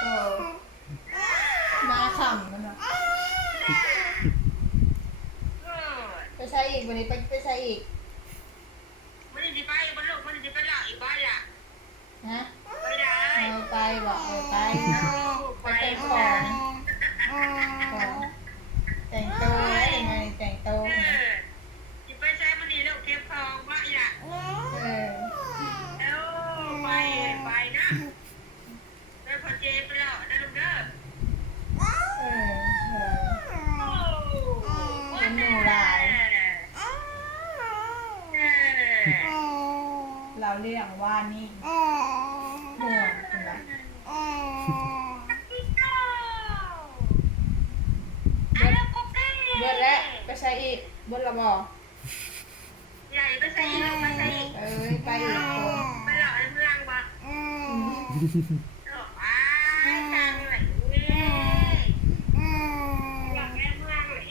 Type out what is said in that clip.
โอ้มาขำมันเนาะไปใช้อีกวันนี้ไปใช้อีกมันจะไปมันลูกมันจะไปหลับอีกบ้านล่ะฮะไม่ได้เอาไปบอกไปไปเป็นของแต่งตัวอะไรไงแต่งตัวจะไปใช้มันนี่ลูกเก็บทองบ้านล่ะแล้วไปนะไปพอเจไปแล้วนะลูกเด้อเป็นหนูลายเราเรียกว่านี่หัวเป็นไรเบิดแล้วไปใช้อีกบนระบอใหญ่ไปใส่ลูกไปใส่ไปอีกคนไปหล่อเมืองบ่ทางไหนอยากแม่เมืองเลย